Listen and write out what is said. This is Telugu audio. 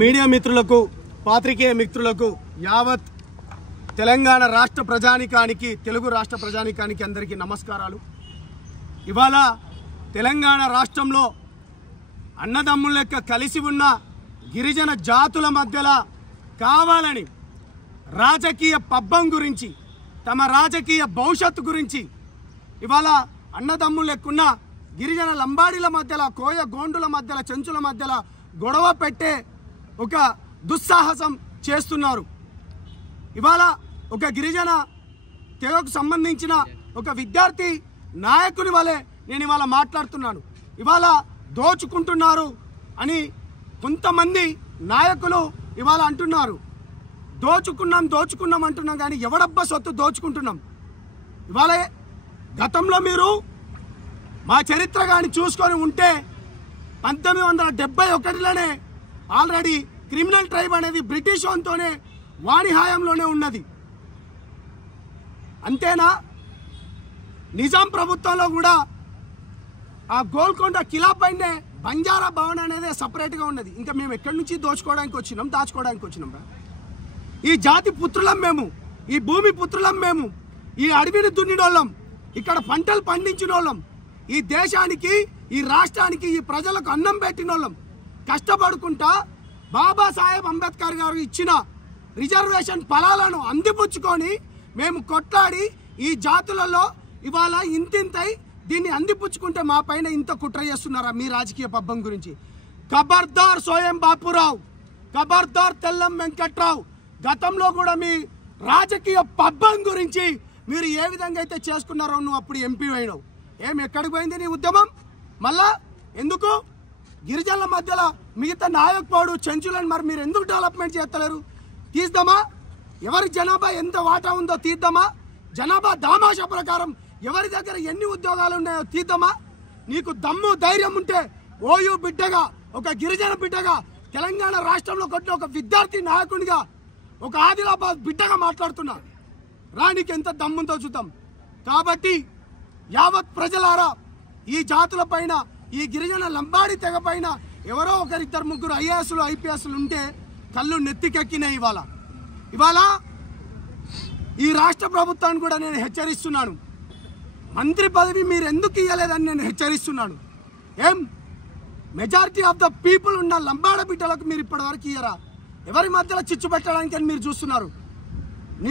మీడియా మిత్రులకు పాత్రికేయ మిత్రులకు యావత్ తెలంగాణ రాష్ట్ర ప్రజానికానికి తెలుగు రాష్ట్ర ప్రజానికానికి అందరికీ నమస్కారాలు। ఇవాళ తెలంగాణ రాష్ట్రంలో అన్నదమ్ముల లెక్క కలిసి ఉన్న గిరిజన జాతుల మధ్యలో కావాలని రాజకీయ పబ్బం గురించి తమ రాజకీయ భవిష్యత్తు గురించి ఇవాళ అన్నదమ్ముల లెక్కున్న గిరిజన లంబాడీల మధ్యలో కోయ గోండుల మధ్యలో చెంచుల మధ్యలో గొడవ పెట్టే ఒక దుస్సాహసం చేస్తున్నారు। ఇవాళ ఒక గిరిజన తెగకు సంబంధించిన ఒక విద్యార్థి నాయకుని వలె నేను ఇవాళ మాట్లాడుతున్నాను। ఇవాళ దోచుకుంటున్నారు అని కొంతమంది నాయకులు ఇవాళ అంటున్నారు। దోచుకున్నాం అంటున్నాం కానీ ఎవడబ్బా సొత్తు దోచుకుంటున్నాం? ఇవాళ గతంలో మీరు మా చరిత్ర కానీ చూసుకొని ఉంటే 1971లోనే ఆల్రెడీ క్రిమినల్ ట్రైబ్ అనేది బ్రిటిష్ వానితోనే వాణి హయాంలోనే ఉన్నది। అంతేనా? నిజాం ప్రభుత్వంలో కూడా ఆ గోల్కొండ కిలా పైనే బంజారా భవన్ అనేది సపరేట్గా ఉన్నది। ఇంకా మేము ఎక్కడి నుంచి దాచుకోవడానికి వచ్చినాం? ఈ జాతి పుత్రులం మేము, ఈ భూమి పుత్రులం మేము, ఈ అడవిని దున్నినోళ్ళం, ఇక్కడ పంటలు పండించినోళ్ళం, ఈ దేశానికి ఈ రాష్ట్రానికి ఈ ప్రజలకు అన్నం పెట్టినోళ్ళం, కష్టపడుకుంటా బాబాసాహెబ్ అంబేద్కర్ గారు ఇచ్చిన రిజర్వేషన్ ఫలాలను అందిపుచ్చుకొని మేము కొట్లాడి ఈ జాతులలో ఇవాళ ఇంతింతై దీన్ని అందిపుచ్చుకుంటే మా పైన ఇంత కుట్ర చేస్తున్నారా మీ రాజకీయ పబ్బం గురించి? ఖబర్దార్ సోయం బాపురావు, ఖబర్దార్ తెల్లం వెంకట్రావు, గతంలో కూడా మీ రాజకీయ పబ్బం గురించి మీరు ఏ విధంగా అయితే చేసుకున్నారో నువ్వు అప్పుడు ఎంపీ అయినావు, ఎక్కడికి పోయింది నీ ఉద్యమం? మళ్ళా ఎందుకు గిరిజనుల మధ్యలో మిగతా నాయకుడు చెంచులను మరి మీరు ఎందుకు డెవలప్మెంట్ చేస్తలేరు? తీద్దామా? ఎవరి జనాభా ఎంత వాటా ఉందో తీద్దామా? జనాభా దామాషా ప్రకారం ఎవరి దగ్గర ఎన్ని ఉద్యోగాలు ఉన్నాయో తీద్దామా? నీకు దమ్ము ధైర్యం ఉంటే ఓయూ బిడ్డగా, ఒక గిరిజన బిడ్డగా, తెలంగాణ రాష్ట్రంలో కొట్టిన ఒక విద్యార్థి నాయకునిగా, ఒక ఆదిలాబాద్ బిడ్డగా మాట్లాడుతున్నా రా, నీకు ఎంత దమ్ముందో చూద్దాం। కాబట్టి యావత్ ప్రజలారా, ఈ జాతుల పైన, ఈ గిరిజన లంబాడి తెగ పైన ఎవరో ఒకరిద్దరు ముగ్గురు ఐఏఎస్లు ఐపీఎస్లు ఉంటే కళ్ళు నెత్తికెక్కినాయి। ఇవాళ ఈ రాష్ట్ర ప్రభుత్వాన్ని కూడా నేను హెచ్చరిస్తున్నాను, మంత్రి పదవి మీరు ఎందుకు ఇవ్వలేదని నేను హెచ్చరిస్తున్నాను। మెజారిటీ ఆఫ్ ద పీపుల్ ఉన్న లంబాడ బిడ్డలకు మీరు ఇప్పటివరకు ఇయ్యరా? ఎవరి మధ్యలో చిచ్చు పెట్టడానికి అని మీరు చూస్తున్నారు?